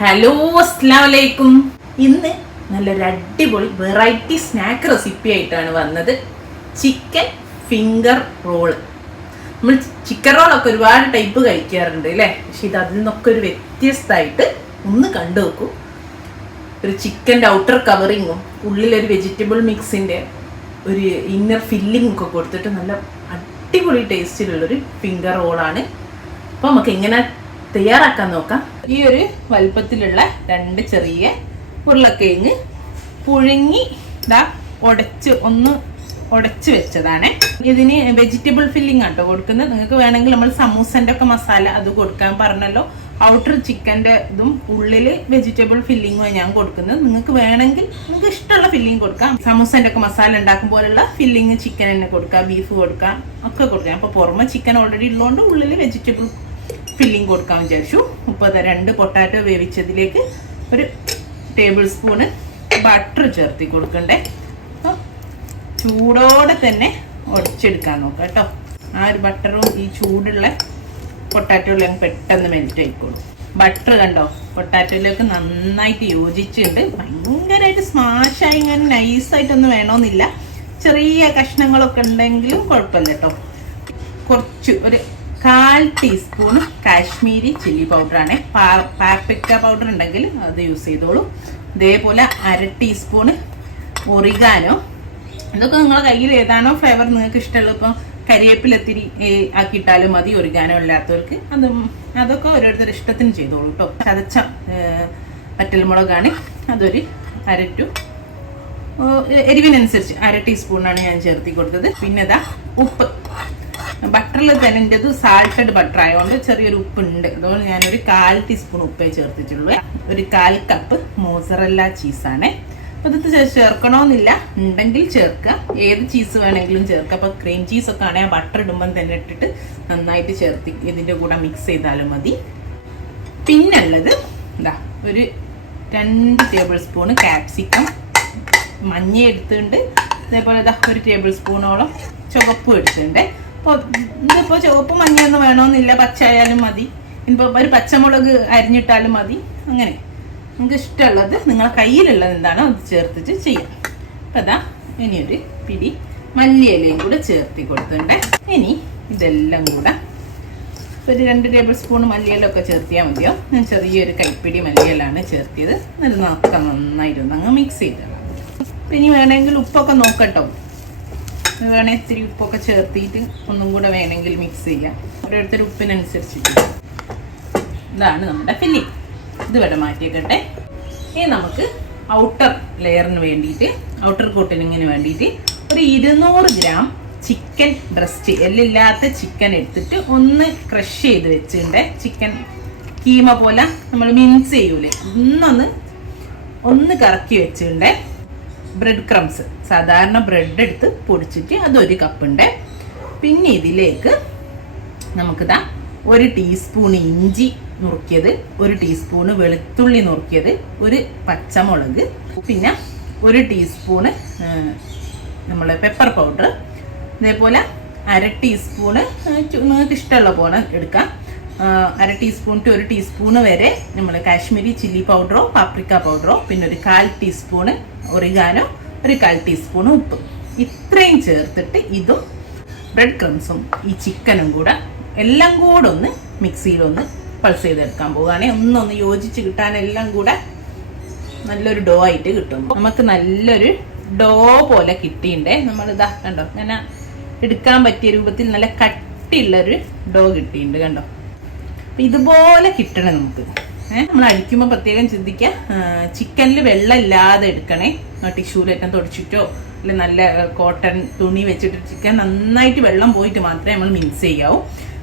Hello അസ്സലാമലൈക്കും. ഇന്ന് നല്ലൊരു അടിപൊളി വെറൈറ്റി സ്നാക്ക് റെസിപ്പി ആയിട്ടാണ് വന്നത്. Chicken finger roll. നമ്മൾ ചിക്കൻ റോളൊക്കെ ഒരുപാട് ടൈപ്പ് കഴിക്കാറുണ്ട് അല്ലേ? പക്ഷെ ഇത് അതിൽ നിന്നൊക്കെ ഒരു വ്യത്യസ്തമായിട്ട് ഒന്ന് കണ്ടു നോക്കൂ. ഒരു ചിക്കൻ്റെ ഔട്ടർ കവറിങ്ങും ഉള്ളിലൊരു വെജിറ്റബിൾ മിക്സിൻ്റെ ഒരു ഇന്നർ ഫില്ലിംഗ് ഒക്കെ കൊടുത്തിട്ട് നല്ല അടിപൊളി ടേസ്റ്റിലുള്ളൊരു ഫിംഗർ റോളാണ്. അപ്പോൾ നമുക്ക് എങ്ങനെ തയ്യാറാക്കാൻ നോക്കാം. ഈ ഒരു വലുപ്പത്തിലുള്ള 2 ചെറിയ ഉരുളക്കിഴങ്ങ് പുഴുങ്ങി ഉടച്ച് വെച്ചതാണ്. ഇതിന് വെജിറ്റബിൾ ഫില്ലിംഗ് ആട്ടോ കൊടുക്കുന്നത്. നിങ്ങൾക്ക് വേണമെങ്കിൽ നമ്മൾ സമൂസൻ്റെ ഒക്കെ മസാല അത് കൊടുക്കാൻ പറഞ്ഞല്ലോ. ഔട്ടർ ചിക്കൻ്റെ ഇതും ഉള്ളിൽ വെജിറ്റബിൾ ഫില്ലിങ്ങുമാണ് ഞാൻ കൊടുക്കുന്നത്. നിങ്ങൾക്ക് വേണമെങ്കിൽ നിങ്ങൾക്ക് ഇഷ്ടമുള്ള ഫില്ലിങ് കൊടുക്കാം. സമൂസൻ്റെ ഒക്കെ മസാല ഉണ്ടാക്കും പോലുള്ള ഫില്ലിങ് ചിക്കൻ തന്നെ കൊടുക്കാം, ബീഫ് കൊടുക്കാം, ഒക്കെ കൊടുക്കാം. അപ്പോൾ പുറമെ ചിക്കൻ ഓൾറെഡി ഉള്ളതുകൊണ്ട് ഉള്ളിൽ വെജിറ്റബിൾ ഫില്ലിങ് കൊടുക്കാൻ വിചാരിച്ചു. 2 പൊട്ടാറ്റോ വേവിച്ചതിലേക്ക് 1 ടേബിൾ സ്പൂണ് ബട്ടർ ചേർത്തി കൊടുക്കണ്ടേ. അപ്പോൾ ചൂടോടെ തന്നെ ഉടച്ചെടുക്കാൻ നോക്കാം കേട്ടോ. ആ ഒരു ബട്ടറും ഈ ചൂടുള്ള പൊട്ടാറ്റോയിലും പെട്ടെന്ന് മെൽറ്റ് ആയിക്കോളും. ബട്ടർ കണ്ടോ പൊട്ടാറ്റോയിലേക്ക് നന്നായിട്ട് യോജിച്ചിട്ടുണ്ട്. ഭയങ്കരമായിട്ട് സ്മാഷായി ഇങ്ങനെ നൈസായിട്ടൊന്നും വേണമെന്നില്ല. ചെറിയ കഷ്ണങ്ങളൊക്കെ ഉണ്ടെങ്കിലും കുഴപ്പമില്ല കേട്ടോ. കുറച്ച് ഒരു 1/4 ടീസ്പൂണ് കാശ്മീരി ചില്ലി പൗഡറാണ്. പാപ്രിക്ക പൗഡർ ഉണ്ടെങ്കിൽ അത് യൂസ് ചെയ്തോളൂ. ഇതേപോലെ 1/2 ടീസ്പൂണ് ഒറിഗാനോ. ഇതൊക്കെ നിങ്ങളുടെ കയ്യിൽ ഏതാണോ ഫ്ലേവർ നിങ്ങൾക്ക് ഇഷ്ടമുള്ളത്. ഇപ്പം കരിവേപ്പിലത്തിരി ആക്കിയിട്ടാലും മതി. ഒറിഗാനോ ഇല്ലാത്തവർക്ക് അതൊക്കെ ഓരോരുത്തരുടെ ഇഷ്ടത്തിന് ചെയ്തോളൂ കേട്ടോ. ചതച്ച വറ്റൽമുളകാണ്. അതൊരു 1/2 ടു എരിവിനനുസരിച്ച് 1/2 ടീസ്പൂണാണ് ഞാൻ ചേർത്തി കൊടുത്തത്. പിന്നെ ഉപ്പ്. ബട്ടറിൽ തന്നെ ഇത് സാൾട്ടഡ് ബട്ടർ ആയതുകൊണ്ട് ചെറിയൊരു ഉപ്പുണ്ട്. അതുകൊണ്ട് ഞാനൊരു 1/4 ടീസ്പൂൺ ഉപ്പേ ചേർത്തിട്ടുള്ളൂ. ഒരു 1/4 കപ്പ് മോസറല്ല ചീസാണ്. അപ്പോൾ ഇത് ചേർക്കണമെന്നില്ല, ഉണ്ടെങ്കിൽ ചേർക്കുക. ഏത് ചീസ് വേണമെങ്കിലും ചേർക്കുക. അപ്പോൾ ക്രീം ചീസൊക്കെ ആണെങ്കിൽ ബട്ടർ ഇടുമ്പം തന്നെ ഇട്ടിട്ട് നന്നായിട്ട് ചേർത്തി ഇതിൻ്റെ കൂടെ മിക്സ് ചെയ്താലും മതി. പിന്നുള്ളത് ഒരു 2 ടേബിൾ സ്പൂണ് ക്യാപ്സിക്കം മഞ്ഞ എടുത്തിട്ടുണ്ട്. അതേപോലെ 1 ടേബിൾ സ്പൂണോളം ചുവപ്പും എടുത്തിട്ടുണ്ട്. അപ്പോൾ ഇതിപ്പോൾ ചുവപ്പ് മഞ്ഞയൊന്നും വേണമെന്നില്ല, പച്ചയായാലും മതി. ഇനിയിപ്പോൾ ഒരു പച്ചമുളക് അരിഞ്ഞിട്ടാലും മതി. അങ്ങനെ നിങ്ങൾക്ക് ഇഷ്ടമുള്ളത് നിങ്ങളുടെ കയ്യിലുള്ളത് എന്താണോ അത് ചേർത്തിട്ട് ചെയ്യാം. അപ്പം ഇനിയൊരു പിടി മല്ലിയിലയും കൂടെ ചേർത്തി കൊടുത്തിട്ടുണ്ട്. ഇനി ഇതെല്ലാം കൂടെ ഒരു 2 ടേബിൾ സ്പൂൺ മല്ലിയിലൊക്കെ ചേർത്തിയാൽ മതിയോ. ഞാൻ ചെറിയൊരു കൈപ്പിടി മല്ലിയിലാണ് ചേർത്തിയത്. എന്നിട്ട് നന്നായിരുന്നു അങ്ങ് മിക്സ് ചെയ്തതാണ്. അപ്പം ഇനി വേണമെങ്കിൽ ഉപ്പൊക്കെ നോക്കട്ടോ. വേണേൽ ഇത്തിരി ഉപ്പൊക്കെ ചേർത്തിട്ട് ഒന്നും കൂടെ വേണമെങ്കിൽ മിക്സ് ചെയ്യാം. ഓരോരുത്തർ ഉപ്പിനനുസരിച്ചിട്ട്. ഇതാണ് നമ്മുടെ ഫില്ലിങ്. ഇത് ഇവിടെ മാറ്റിയേക്കട്ടെ. ഇനി നമുക്ക് ഔട്ടർ ലെയറിന് വേണ്ടിയിട്ട്, ഔട്ടർ കോട്ടിങ്ങിന് വേണ്ടിയിട്ട് ഒരു 200 ഗ്രാം ചിക്കൻ ബ്രസ്റ്റ്, എല്ലില്ലാത്ത ചിക്കൻ എടുത്തിട്ട് ഒന്ന് ക്രഷ് ചെയ്ത് വെച്ചിട്ടുണ്ട്. ചിക്കൻ കീമ പോലെ നമ്മൾ മിൻസ് ചെയ്യൂലേ, ഒന്ന് കറക്കി വെച്ചിട്ടുണ്ട്. ബ്രെഡ് ക്രംസ്, സാധാരണ ബ്രെഡ് എടുത്ത് പൊടിച്ചിട്ട് അത് 1 കപ്പുണ്ട്. പിന്നെ ഇതിലേക്ക് നമുക്കിതാ 1 ടീസ്പൂൺ ഇഞ്ചി നുറുക്കിയത്, 1 ടീസ്പൂണ് വെളുത്തുള്ളി നുറുക്കിയത്, 1 പച്ചമുളക്, പിന്നെ 1 ടീസ്പൂണ് നമ്മളെ പെപ്പർ പൗഡർ. അതേപോലെ 1/2 ടീസ്പൂണ് നിങ്ങൾക്ക് ഇഷ്ടമുള്ള പോലെ എടുക്കാം. 1/2 ടീസ്പൂൺ ടു 1 ടീസ്പൂണ് വരെ നമ്മൾ കാശ്മീരി ചില്ലി പൗഡറോ പാപ്രിക്ക പൗഡറോ, പിന്നെ ഒരു 1/4 ടീസ്പൂണ് ഒറിഗാനോ, ഒരു 1/4 ടീസ്പൂണ് ഉപ്പ്. ഇത്രയും ചേർത്തിട്ട് ഇതും ബ്രെഡ് ക്രംസും ഈ ചിക്കനും കൂടെ എല്ലാം കൂടെ ഒന്ന് മിക്സിയിലൊന്ന് പൾസ് ചെയ്തെടുക്കാൻ പോവുകയാണെങ്കിൽ ഒന്നൊന്ന് യോജിച്ച് കിട്ടാൻ എല്ലാം കൂടെ നല്ലൊരു ഡോ ആയിട്ട് കിട്ടും. നമുക്ക് നല്ലൊരു ഡോ പോലെ കിട്ടിയിട്ടേ. നമ്മളിതാ കണ്ടോ, ഇങ്ങനെ എടുക്കാൻ പറ്റിയ രൂപത്തിൽ നല്ല കട്ടിയുള്ളൊരു ഡോ കിട്ടിയിട്ടുണ്ട് കണ്ടോ. അപ്പം ഇതുപോലെ കിട്ടണം നമുക്ക്. നമ്മൾ അടിക്കുമ്പോൾ പ്രത്യേകം ചിന്തിക്കുക, ചിക്കനിൽ വെള്ളം ഇല്ലാതെ എടുക്കണേ. ടിഷ്യൂലേറ്റം തുടച്ചിട്ടോ അല്ലെ നല്ല കോട്ടൺ തുണി വെച്ചിട്ട് ചിക്കൻ നന്നായിട്ട് വെള്ളം പോയിട്ട് മാത്രമേ നമ്മൾ മിക്സ് ചെയ്യാവൂ.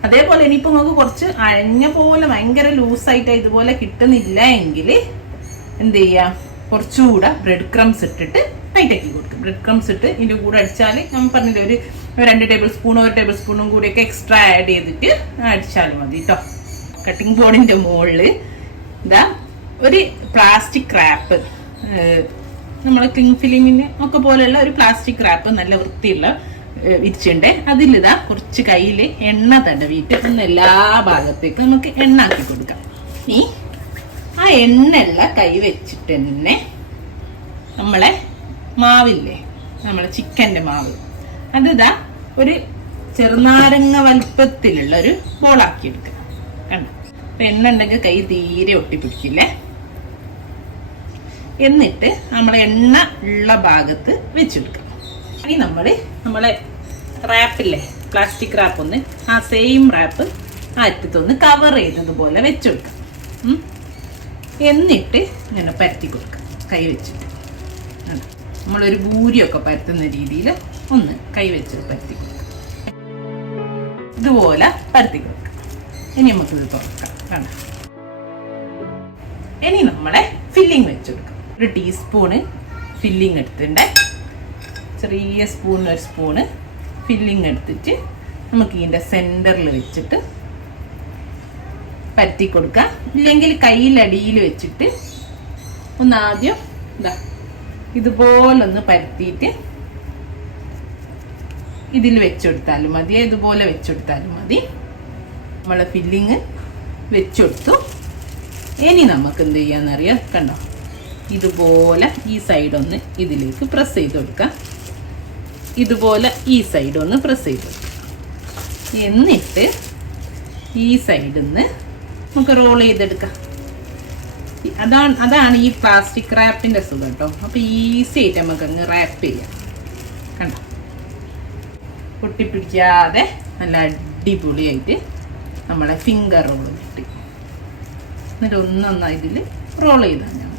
അതേപോലെ ഇനിയിപ്പോൾ നമുക്ക് കുറച്ച് അഴഞ്ഞ പോലെ ഭയങ്കര ലൂസായിട്ട് ഇതുപോലെ കിട്ടുന്നില്ല എങ്കിൽ എന്ത് ചെയ്യുക, കുറച്ചുകൂടെ ബ്രെഡ് ക്രംസ് ഇട്ടിട്ട് ടൈറ്റാക്കി കൊടുക്കും. ബ്രെഡ് ക്രംസ് ഇട്ട് ഇതിൻ്റെ കൂടെ അടിച്ചാൽ നമ്മൾ പറഞ്ഞില്ലേ ഒരു 2 ടേബിൾ സ്പൂണോ 1 ടേബിൾ സ്പൂണും കൂടിയൊക്കെ എക്സ്ട്രാ ആഡ് ചെയ്തിട്ട് അടിച്ചാലും മതി കേട്ടോ. കട്ടിംഗ് ബോർഡിൻ്റെ മുകളിൽ ഒരു പ്ലാസ്റ്റിക് റാപ്പ്, നമ്മൾ ക്ലിങ് ഫിലിമിന് ഒക്കെ പോലെയുള്ള ഒരു പ്ലാസ്റ്റിക് റാപ്പ് നല്ല വൃത്തിയുള്ള വിരിച്ചിട്ടുണ്ട്. അതിലിതാ കുറച്ച് കയ്യിൽ എണ്ണ തടവിയിട്ട് ഒന്ന് എല്ലാ ഭാഗത്തേക്കും നമുക്ക് എണ്ണ ആക്കി കൊടുക്കാം. ഇനി ആ എണ്ണയുള്ള കൈ വെച്ചിട്ട് തന്നെ നമ്മളെ മാവില്ലേ, നമ്മളെ ചിക്കൻ്റെ മാവ്, അതിതാ ഒരു ചെറുനാരങ്ങ വലുപ്പത്തിലുള്ള ഒരു ബോളാക്കി എടുക്കുക. കണ്ടോ? അപ്പം എണ്ണ ഉണ്ടെങ്കിൽ കൈ തീരെ ഒട്ടിപ്പിടിക്കില്ലേ. എന്നിട്ട് നമ്മളെ എണ്ണ ഉള്ള ഭാഗത്ത് വെച്ചെടുക്കുക. ഇനി നമ്മളെ റാപ്പില്ലേ, പ്ലാസ്റ്റിക് റാപ്പ് ഒന്ന് ആ സെയിം റാപ്പ് അറ്റത്തൊന്ന് കവർ ചെയ്തതുപോലെ വെച്ചെടുക്കുക. എന്നിട്ട് ഇങ്ങനെ പരത്തി കൊടുക്കുക കൈ വെച്ചിട്ട്. നമ്മളൊരു ഭൂരിയൊക്കെ പരത്തുന്ന രീതിയിൽ ഒന്ന് കൈ വെച്ച് പരത്തി കൊടുക്കുക. ഇതുപോലെ പരത്തി കൊടുക്കുക. ഇനി നമുക്കിത് തുറക്കാം. കാണാം. ഇനി നമ്മളെ ഫില്ലിങ് വെച്ചെടുക്കാം. ഒരു ടീസ്പൂണ് ഫില്ലിങ് എടുത്തിട്ടുണ്ട്. ചെറിയ സ്പൂണ്, ഒരു സ്പൂണ് ഫില്ലിങ് എടുത്തിട്ട് നമുക്ക് ഇതിൻ്റെ സെൻറ്ററിൽ വെച്ചിട്ട് പരത്തി കൊടുക്കാം. ഇല്ലെങ്കിൽ കയ്യിലടിയിൽ വെച്ചിട്ട് ഒന്ന് ആദ്യം ഇതുപോലൊന്ന് പരത്തിയിട്ട് ഇതിൽ വെച്ചെടുത്താലും മതി, ഇതുപോലെ വെച്ചെടുത്താലും മതി. നമ്മളെ ഫില്ലിങ് വെച്ചെടുത്തു. ഇനി നമുക്ക് എന്ത് ചെയ്യാന്നറിയാം. കണ്ടോ? ഇതുപോലെ ഈ സൈഡൊന്ന് ഇതിലേക്ക് പ്രസ് ചെയ്ത് കൊടുക്കാം. ഇതുപോലെ ഈ സൈഡൊന്ന് പ്രസ് ചെയ്ത് കൊടുക്കാം. എന്നിട്ട് ഈ സൈഡിൽ നിന്ന് നമുക്ക് റോൾ ചെയ്തെടുക്കാം. അതാണ് ഈ പ്ലാസ്റ്റിക് റാപ്പിൻ്റെ സുഖം കേട്ടോ. അപ്പോൾ ഈസി ആയിട്ട് നമുക്ക് അങ്ങ് റാപ്പ് ചെയ്യാം. കണ്ടോ? പൊട്ടിപ്പിടിക്കാതെ നല്ല അടിപൊളിയായിട്ട് നമ്മളെ ഫിംഗർ റോൾ കിട്ടി. എന്നിട്ട് ഒന്നൊന്നാ ഇതിൽ റോൾ ചെയ്താൽ ഞാൻ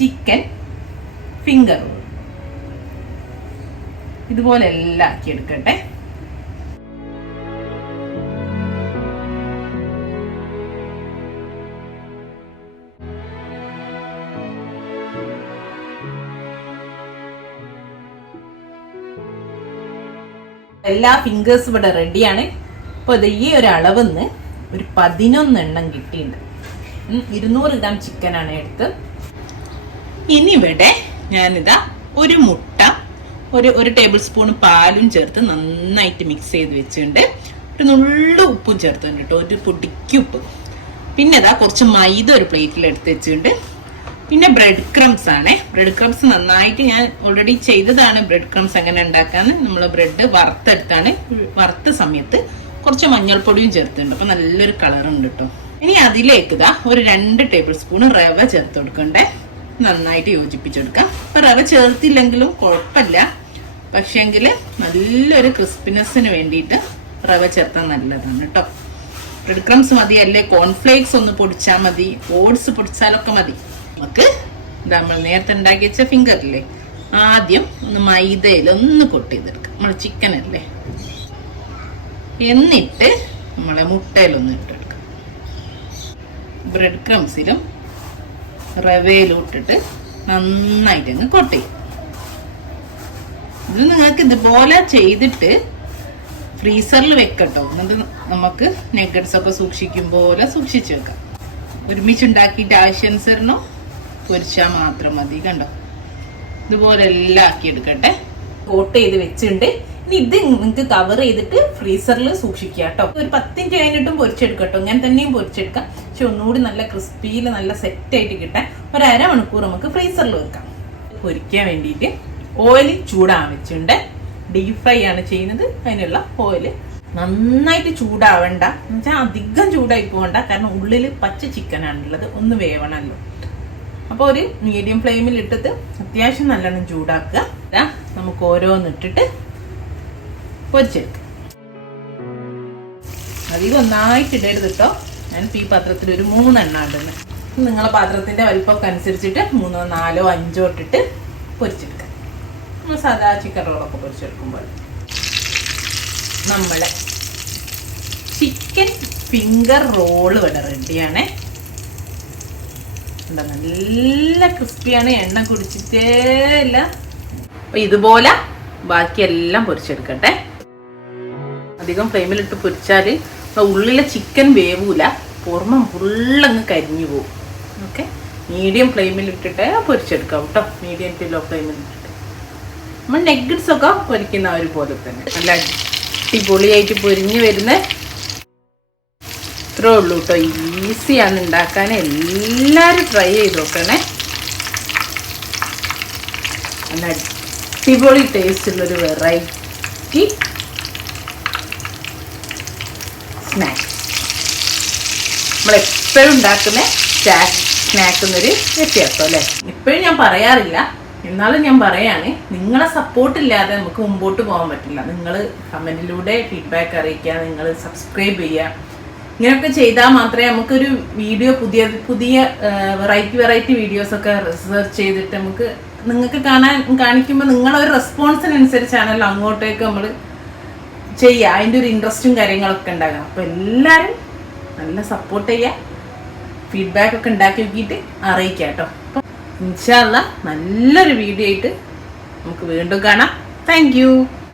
ചിക്കൻ ഫിംഗർ റോൾ ഇതുപോലെ എല്ലാം ആക്കി എടുക്കട്ടെ. എല്ലാ ഫിംഗേഴ്സും ഇവിടെ റെഡിയാണ്. അപ്പോൾ ഇത് ഈ ഒരു അളവിന്ന് ഒരു 11 എണ്ണം കിട്ടിയിട്ടുണ്ട്. 200 ഗ്രാം ചിക്കനാണ് എടുത്ത്. ഇനി ഇവിടെ ഞാനിതാ ഒരു മുട്ട, ഒരു ടേബിൾ സ്പൂൺ പാലും ചേർത്ത് നന്നായിട്ട് മിക്സ് ചെയ്ത് വെച്ചിട്ടുണ്ട്. ഒരു നുള്ളു ഉപ്പും ചേർത്തുണ്ട് കേട്ടോ, ഒരു പൊടിക്ക് ഉപ്പ്. പിന്നെ ഇതാ കുറച്ച് മൈദ ഒരു പ്ലേറ്റിൽ എടുത്ത് വെച്ചിട്ടുണ്ട്. പിന്നെ ബ്രെഡ് ക്രംസ് ആണ്. ബ്രെഡ് ക്രംസ് നന്നായിട്ട് ഞാൻ ഓൾറെഡി ചെയ്തതാണ്. ബ്രെഡ് ക്രംസ് എങ്ങനെ ഉണ്ടാക്കാന്ന് നമ്മൾ ബ്രെഡ് വറുത്തെടുത്താണ്. വറുത്ത സമയത്ത് കുറച്ച് മഞ്ഞൾപ്പൊടിയും ചേർത്തിട്ടുണ്ട്. അപ്പൊ നല്ലൊരു കളറുണ്ട് കേട്ടോ. ഇനി അതിലേക്ക് ഇതാ ഒരു 2 ടേബിൾ സ്പൂൺ റവ ചേർത്ത് കൊടുക്കണ്ടേ. നന്നായിട്ട് യോജിപ്പിച്ചെടുക്കാം. അപ്പൊ റവ ചേർത്തില്ലെങ്കിലും കുഴപ്പമില്ല, പക്ഷേങ്കിൽ നല്ലൊരു ക്രിസ്പിനെസ്സിന് വേണ്ടിയിട്ട് റവ ചേർത്താൽ നല്ലതാണ് കേട്ടോ. ബ്രെഡ് ക്രംസ് മതി, അല്ലേ കോൺഫ്ലേക്സ് ഒന്ന് പൊടിച്ചാൽ മതി, ഓട്സ് പൊടിച്ചാലൊക്കെ മതി. നമുക്ക് നമ്മൾ നേരത്തെ ഉണ്ടാക്കി വെച്ച ഫിംഗറില്ലേ, ആദ്യം ഒന്ന് മൈദയിൽ ഒന്ന് കൊട്ട് ചെയ്തെടുക്കാം. നമ്മൾ ചിക്കൻ അല്ലേ. എന്നിട്ട് നമ്മളെ മുട്ടയിലൊന്ന് ഇട്ടെടുക്കാം. ബ്രെഡ് ക്രംസിലും റവയിലും ഇട്ടിട്ട് നന്നായിട്ട് അങ്ങ് കൊട്ട് ചെയ്യും. ഇത് നിങ്ങൾക്ക് ഇതുപോലെ ചെയ്തിട്ട് ഫ്രീസറിൽ വെക്കട്ടോ. എന്നിട്ട് നമുക്ക് നെഗറ്റ്സ് ഒക്കെ സൂക്ഷിക്കും പോലെ സൂക്ഷിച്ചു വെക്കാം. ഒരുമിച്ചുണ്ടാക്കിയിട്ട് ആവശ്യാനുസരണം പൊരിച്ചാൽ മാത്രം മതി. കണ്ടോ? ഇതുപോലെ എല്ലാം ആക്കി എടുക്കട്ടെ. കോട്ട് ചെയ്ത് വെച്ചിട്ടുണ്ട്. ഇനി ഇത് നിങ്ങൾക്ക് കവർ ചെയ്തിട്ട് ഫ്രീസറിൽ സൂക്ഷിക്കുക കേട്ടോ. ഒരു 10 മിനിറ്റ് കഴിഞ്ഞിട്ടും പൊരിച്ചെടുക്കട്ടോ. ഇങ്ങനെ തന്നെയും പൊരിച്ചെടുക്കാം. പക്ഷെ ഒന്നുകൂടി നല്ല ക്രിസ്പിയിൽ നല്ല സെറ്റായിട്ട് കിട്ടാൻ ഒരു അരമണിക്കൂർ നമുക്ക് ഫ്രീസറിൽ വെക്കാം. പൊരിക്കാൻ വേണ്ടിയിട്ട് ഓയിൽ ചൂടാൻ വെച്ചിട്ടുണ്ട്. ഡീപ് ഫ്രൈ ആണ് ചെയ്യുന്നത്. അതിനുള്ള ഓയില് നന്നായിട്ട് ചൂടാവണ്ട, എന്നുവെച്ചാൽ അധികം ചൂടായി പോകണ്ട. കാരണം ഉള്ളിൽ പച്ച ചിക്കനാണുള്ളത്, ഒന്ന് വേവണമല്ലോ. അപ്പോൾ ഒരു മീഡിയം ഫ്ലെയിമിൽ ഇട്ടിട്ട് അത്യാവശ്യം നല്ലോണം ചൂടാക്കുക. നമുക്ക് ഓരോന്നിട്ടിട്ട് പൊരിച്ചെടുക്കാം. അധികം ഒന്നായിട്ട് ഇടരുത് കേട്ടോ. ഞാനിപ്പോൾ ഈ പാത്രത്തിൽ ഒരു 3 എണ്ണം ഇടുന്നത്. നിങ്ങളെ പാത്രത്തിന്റെ വലിപ്പമൊക്കെ അനുസരിച്ചിട്ട് 3, 4, 5 ഇട്ടിട്ട് പൊരിച്ചെടുക്കാം. നമ്മൾ സാധാ ചിക്കൻ റോളൊക്കെ പൊരിച്ചെടുക്കുമ്പോൾ നമ്മളെ ചിക്കൻ ഫിംഗർ റോള് ഇവിടെ റെഡിയാണേ. നല്ല ക്രിസ്പിയാണ്, എണ്ണ കുടിച്ചിട്ടേ ഇല്ല. അപ്പൊ ഇതുപോലെ ബാക്കിയെല്ലാം പൊരിച്ചെടുക്കട്ടെ. അധികം ഫ്ലെയിമിലിട്ട് പൊരിച്ചാൽ ഉള്ളിലെ ചിക്കൻ വേവൂല, പുറമെ ഫുള്ളങ്ങ് കരിഞ്ഞു പോകും. ഓക്കെ, മീഡിയം ഫ്ലെയിമിലിട്ടിട്ട് പൊരിച്ചെടുക്കാം കേട്ടോ. മീഡിയം ടു ലോ ഫ്ലെയിമിലിട്ടിട്ട് നമ്മൾ നെഗറ്റ്സ് ഒക്കെ പൊരിക്കുന്ന ഒരു പോലെ തന്നെ നല്ല അടിപൊളിയായിട്ട് പൊരിഞ്ഞ് വരുന്ന ഇത്രേ ഉള്ളൂ കേട്ടോ. ഈസിയാണ് ഉണ്ടാക്കാൻ. എല്ലാവരും ട്രൈ ചെയ്ത് നോക്കണേ. നല്ല അടിപൊളി ടേസ്റ്റുള്ളൊരു വെറൈറ്റി സ്നാക്ക്. നമ്മളെപ്പോഴും ഉണ്ടാക്കുന്ന സ്നാക്കുന്നൊരു വ്യത്യാസം അല്ലേ. ഇപ്പോഴും ഞാൻ പറയാറില്ല, എന്നാലും ഞാൻ പറയാണ്, നിങ്ങളെ സപ്പോർട്ടില്ലാതെ നമുക്ക് മുമ്പോട്ട് പോകാൻ പറ്റില്ല. നിങ്ങൾ കമൻറ്റിലൂടെ ഫീഡ്ബാക്ക് അറിയിക്കുക, നിങ്ങൾ സബ്സ്ക്രൈബ് ചെയ്യുക. ഇങ്ങനെയൊക്കെ ചെയ്താൽ മാത്രമേ നമുക്കൊരു വീഡിയോ പുതിയ വെറൈറ്റി വീഡിയോസൊക്കെ റിസർച്ച് ചെയ്തിട്ട് നമുക്ക് നിങ്ങൾക്ക് കാണിക്കുമ്പോൾ നിങ്ങളൊരു റെസ്പോൺസിനനുസരിച്ചാണല്ലോ അങ്ങോട്ടേക്ക് നമ്മൾ ചെയ്യുക. അതിൻ്റെ ഒരു ഇൻട്രസ്റ്റും കാര്യങ്ങളൊക്കെ ഉണ്ടാകുക. അപ്പോൾ എല്ലാവരും നല്ല സപ്പോർട്ട് ചെയ്യുക, ഫീഡ്ബാക്കൊക്കെ ഉണ്ടാക്കി നോക്കിയിട്ട് അറിയിക്കുക കേട്ടോ. അപ്പം ഇൻഷാ അല്ലാഹ് നല്ലൊരു വീഡിയോ ആയിട്ട് നമുക്ക് വീണ്ടും കാണാം. Thank you.